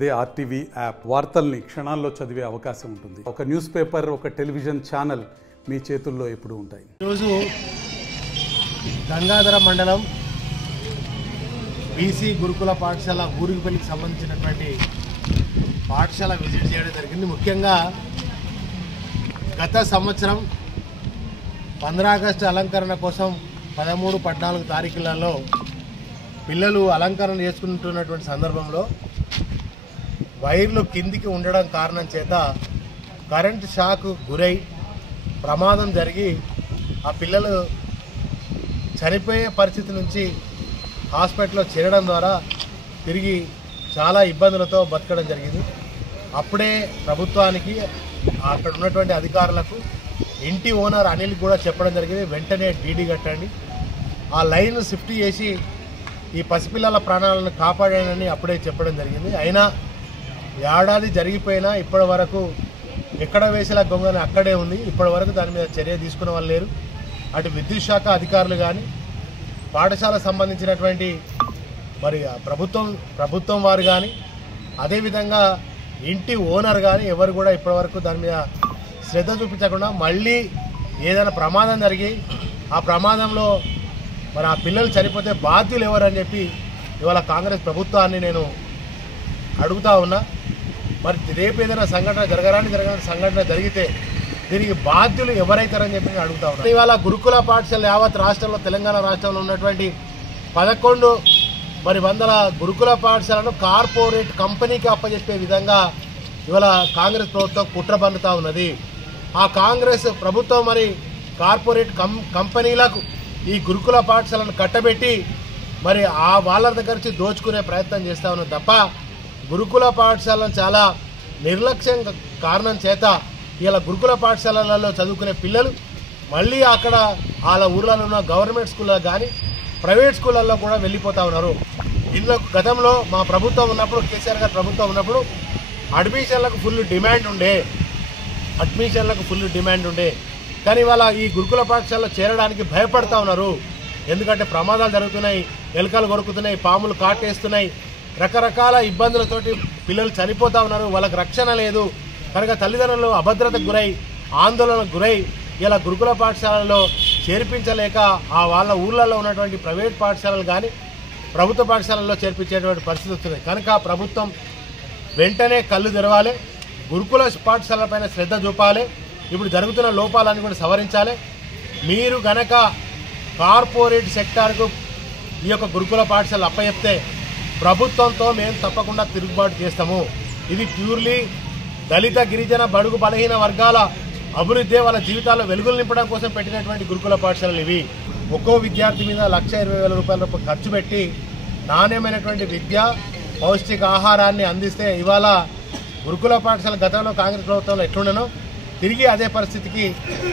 అదే RTV app వార్తల్ని క్షణాల్లో చదివే అవకాశం ఉంటుంది. ఒక న్యూస్ పేపర్, ఒక టెలివిజన్ ఛానల్ మీ చేతుల్లో ఎప్పుడూ ఉంటాయి. ఈరోజు గంగాధర మండలం బీసీ గురుకుల పాఠశాల ఊరికిపల్లికి సంబంధించినటువంటి పాఠశాల విజిట్ చేయడం జరిగింది. ముఖ్యంగా గత సంవత్సరం 15 ఆగస్టు అలంకరణ కోసం 13, 14 తారీఖులలో పిల్లలు అలంకరణ చేసుకుంటున్నటువంటి సందర్భంలో వైర్లు కిందికి ఉండడం కారణం చేత కరెంటు షాక్ గురై ప్రమాదం జరిగి ఆ పిల్లలు చనిపోయే పరిస్థితి నుంచి హాస్పిటల్లో చేరడం ద్వారా తిరిగి చాలా ఇబ్బందులతో బతకడం జరిగింది. అప్పుడే ప్రభుత్వానికి అక్కడ ఉన్నటువంటి అధికారులకు ఇంటి ఓనర్ అనిల్ కూడా చెప్పడం జరిగింది, వెంటనే డీడీ కట్టండి, ఆ లైన్ షిఫ్ట్ చేసి ఈ పసిపిల్లల ప్రాణాలను కాపాడానని అప్పుడే చెప్పడం జరిగింది. అయినా ఏడాది జరిగిపోయినా ఇప్పటి వరకు ఎక్కడ వేసేలా గొంగని అక్కడే ఉంది. ఇప్పటి వరకు దాని మీద చర్య తీసుకునే వాళ్ళు లేరు. అటు విద్యుత్ శాఖ అధికారులు కానీ, పాఠశాలకు సంబంధించినటువంటి మరి ప్రభుత్వం వారు కానీ, అదేవిధంగా ఇంటి ఓనర్ కానీ ఎవరు కూడా ఇప్పటివరకు దాని మీద శ్రద్ధ చూపించకుండా మళ్ళీ ఏదైనా ప్రమాదం జరిగి ఆ ప్రమాదంలో మరి ఆ పిల్లలు చనిపోతే బాధ్యులు ఎవరని చెప్పి ఇవాళ కాంగ్రెస్ ప్రభుత్వాన్ని నేను అడుగుతా ఉన్నా. మరి రేపు ఏదైనా జరగరాని సంఘటన జరిగితే దీనికి బాధ్యులు ఎవరైతారని చెప్పి నేను అడుగుతా ఉన్నా. ఇవాళ గురుకుల పాఠశాల యావత్ రాష్ట్రంలో, తెలంగాణ రాష్ట్రంలో ఉన్నటువంటి 11 గురుకుల పాఠశాలను కార్పొరేట్ కంపెనీకి అప్పచెప్పే విధంగా ఇవాళ కాంగ్రెస్ ప్రభుత్వం కుట్ర పన్నుతా ఉన్నది. ఆ కాంగ్రెస్ ప్రభుత్వం మరి కార్పొరేట్ కంపెనీలకు ఈ గురుకుల పాఠశాలను కట్టబెట్టి మరి ఆ వాళ్ళ దగ్గర నుంచి దోచుకునే ప్రయత్నం చేస్తూ ఉన్నది తప్ప గురుకుల పాఠశాలను చాలా నిర్లక్ష్యం కారణం చేత ఇలా గురుకుల పాఠశాలలలో చదువుకునే పిల్లలు మళ్ళీ అక్కడ వాళ్ళ ఊర్లలో ఉన్న గవర్నమెంట్ స్కూల్లో కానీ ప్రైవేట్ స్కూళ్ళల్లో కూడా వెళ్ళిపోతూ ఉన్నారు. ఇందులో గతంలో మా ప్రభుత్వం ఉన్నప్పుడు, కేసీఆర్ గారి ప్రభుత్వం ఉన్నప్పుడు అడ్మిషన్లకు ఫుల్ డిమాండ్ ఉండే కానీ ఇవాళ ఈ గురుకుల పాఠశాలలో చేరడానికి భయపడతా ఉన్నారు. ఎందుకంటే ప్రమాదాలు జరుగుతున్నాయి, ఎలుకలు కొరుకుతున్నాయి, పాములు కాటేస్తున్నాయి, రకరకాల ఇబ్బందులతోటి పిల్లలు చనిపోతూ ఉన్నారు. వాళ్ళకి రక్షణ లేదు కనుక తల్లిదండ్రులు అభద్రతకు గురై, ఆందోళనకు గురై ఇలా గురుకుల పాఠశాలలో చేర్పించలేక ఆ వాళ్ళ ఊర్లలో ఉన్నటువంటి ప్రైవేట్ పాఠశాలలు కానీ ప్రభుత్వ పాఠశాలల్లో చేర్పించేటువంటి పరిస్థితి వస్తుంది. కనుక ప్రభుత్వం వెంటనే కళ్ళు తెరవాలి, గురుకుల పాఠశాలపైన శ్రద్ధ చూపాలి, ఇప్పుడు జరుగుతున్న లోపాలను కూడా సవరించాలి. మీరు గనక కార్పొరేట్ సెక్టార్కు ఈ యొక్క గురుకుల పాఠశాల అప్పచెప్తే ప్రభుత్వంతో మేము తప్పకుండా తిరుగుబాటు చేస్తాము. ఇది ప్యూర్లీ దళిత, గిరిజన, బడుగు, బలహీన వర్గాల అభివృద్ధి, వాళ్ళ జీవితాల్లో వెలుగులు నింపడం కోసం పెట్టినటువంటి గురుకుల పాఠశాలలు ఇవి. ఒక్కో విద్యార్థి మీద 1,20,000 రూపాయల ఖర్చు పెట్టి నాణ్యమైనటువంటి విద్య, పౌష్టిక ఆహారాన్ని అందిస్తే ఇవాళ గురుకుల పాఠశాల గతంలో కాంగ్రెస్ ప్రభుత్వంలో ఎట్లుండనో తిరిగి అదే పరిస్థితికి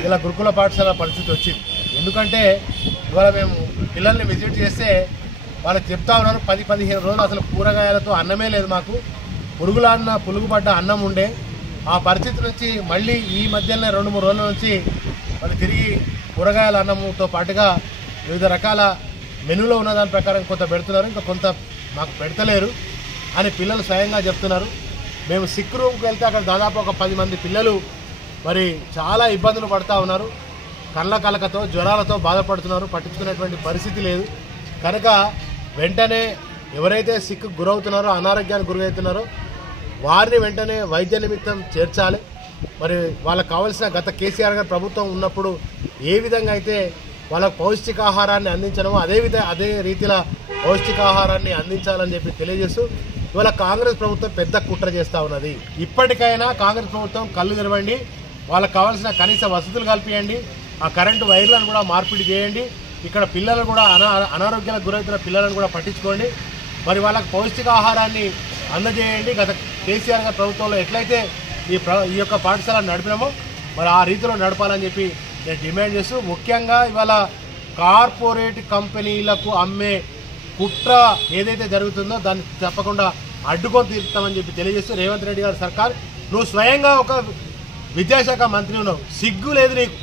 ఇలా గురుకుల పాఠశాల పరిస్థితి వచ్చింది. ఎందుకంటే ఇవాళ మేము పిల్లల్ని విజిట్ చేస్తే వాళ్ళకి చెప్తా ఉన్నారు, 10-15 రోజులు అసలు కూరగాయలతో అన్నమే లేదు, మాకు పురుగుపడ్డ అన్నం ఉండే. ఆ పరిస్థితి నుంచి మళ్ళీ ఈ మధ్యనే 2-3 రోజుల నుంచి వాళ్ళు తిరిగి కూరగాయల అన్నంతో పాటుగా వివిధ రకాల మెనూలో ఉన్న దాని ప్రకారం కొంత పెడుతున్నారు, ఇంకా కొంత మాకు పెడతలేరు అని పిల్లలు స్వయంగా చెప్తున్నారు. మేము సిక్ రూమ్కి వెళ్తే అక్కడ దాదాపు ఒక 10 మంది పిల్లలు మరి చాలా ఇబ్బందులు పడుతూ ఉన్నారు, కళ్ళ కలకతో, జ్వరాలతో బాధపడుతున్నారు, పట్టించుకునేటువంటి పరిస్థితి లేదు. కనుక వెంటనే ఎవరైతే సిక్ గురవుతున్నారో, అనారోగ్యానికి గురవుతున్నారో వారిని వెంటనే వైద్య నిమిత్తం చేర్చాలి. మరి వాళ్ళకు కావాల్సిన గత కేసీఆర్ గారి ప్రభుత్వం ఉన్నప్పుడు ఏ విధంగా అయితే వాళ్ళకు పౌష్టికాహారాన్ని అందించడమో అదే రీతిలో పౌష్టికాహారాన్ని అందించాలని చెప్పి తెలియజేస్తూ ఇవాళ కాంగ్రెస్ ప్రభుత్వం పెద్ద కుట్ర చేస్తూ ఉన్నది. ఇప్పటికైనా కాంగ్రెస్ ప్రభుత్వం కళ్ళు తెరవండి, వాళ్ళకు కావాల్సిన కనీస వసతులు కల్పించండి, ఆ కరెంటు వైర్లను కూడా మార్పిడి చేయండి, ఇక్కడ పిల్లలను కూడా అనారోగ్యాలకు గురవుతున్న పిల్లలను కూడా పట్టించుకోండి, మరి వాళ్ళకు పౌష్టికాహారాన్ని అందజేయండి. గత కేసీఆర్ గారి ప్రభుత్వంలో ఎట్లయితే ఈ యొక్క పాఠశాలను నడిపినామో మరి ఆ రీతిలో నడపాలని చెప్పి నేను డిమాండ్ చేస్తూ, ముఖ్యంగా ఇవాళ కార్పొరేట్ కంపెనీలకు అమ్మే కుట్ర ఏదైతే జరుగుతుందో దాన్ని తప్పకుండా అడ్డుకొని తీరుతామని చెప్పి తెలియజేస్తూ, రేవంత్ రెడ్డి గారి సర్కార్, నువ్వు స్వయంగా ఒక విద్యాశాఖ మంత్రి ఉన్నావు, సిగ్గు లేదు నీకు.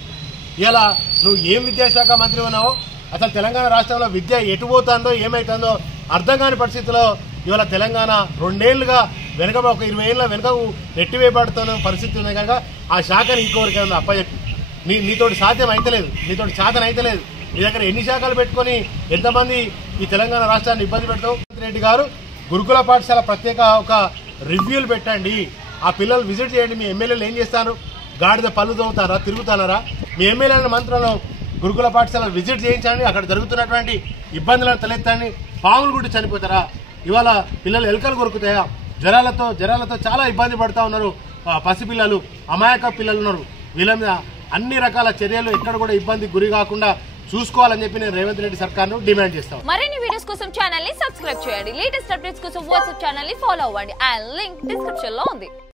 ఇలా నువ్వు ఏం విద్యాశాఖ మంత్రి ఉన్నావో, అసలు తెలంగాణ రాష్ట్రంలో విద్య ఎటు పోతుందో ఏమవుతుందో అర్థం కాని పరిస్థితిలో ఇవాళ తెలంగాణ 2 ఏళ్లుగా వెనక ఒక 20 ఏళ్ళ వెనుకకు నెట్టివేయబడుతున్న పరిస్థితి ఉన్నాయి కనుక ఆ శాఖను ఇంకొకరికైనా అప్పచెప్పి నీతోటి సాధ్యం అయితలేదు, నీతోటి సాధన అయితలేదు, నీ దగ్గర ఎన్ని శాఖలు పెట్టుకొని ఎంతమంది ఈ తెలంగాణ రాష్ట్రాన్ని ఇబ్బంది పెడతావు? రెడ్డి గారు గురుకుల పాఠశాల ప్రత్యేక ఒక రివ్యూలు పెట్టండి, ఆ పిల్లలు విజిట్ చేయండి. మీ ఎమ్మెల్యేలు ఏం చేస్తారు? గాడిద పళ్ళు తోముతారా, తిరుగుతున్నారా? మీ ఎమ్మెల్యేల మంత్రులను గురుకుల పాఠశాల విజిట్ చేయించండి, అక్కడ జరుగుతున్నటువంటి ఇబ్బందులను తలెత్తండి. పాములు గుట్టి చనిపోతారా? ఇవాళ పిల్లలు ఎలుకలు కొరుకుతాయా? జ్వరాలతో చాలా ఇబ్బంది పడుతూ ఉన్నారు. పసిపిల్లలు, అమాయక పిల్లలు ఉన్నారు. వీళ్ళ మీద అన్ని రకాల చర్యలు ఎక్కడ కూడా ఇబ్బంది గురి కాకుండా చూసుకోవాలని చెప్పి నేను రేవంత్ రెడ్డి సర్కార్ను డిమాండ్ చేస్తాను. మరిన్ని వీడియోస్ కోసం ఛానల్ ని సబ్స్క్రైబ్ చేయండి. లేటెస్ట్ అప్డేట్స్ కోసం వాట్సాప్ ఛానల్ ని ఫాలో అవ్వండి. ఆ లింక్ డిస్క్రిప్షన్ లో ఉంది.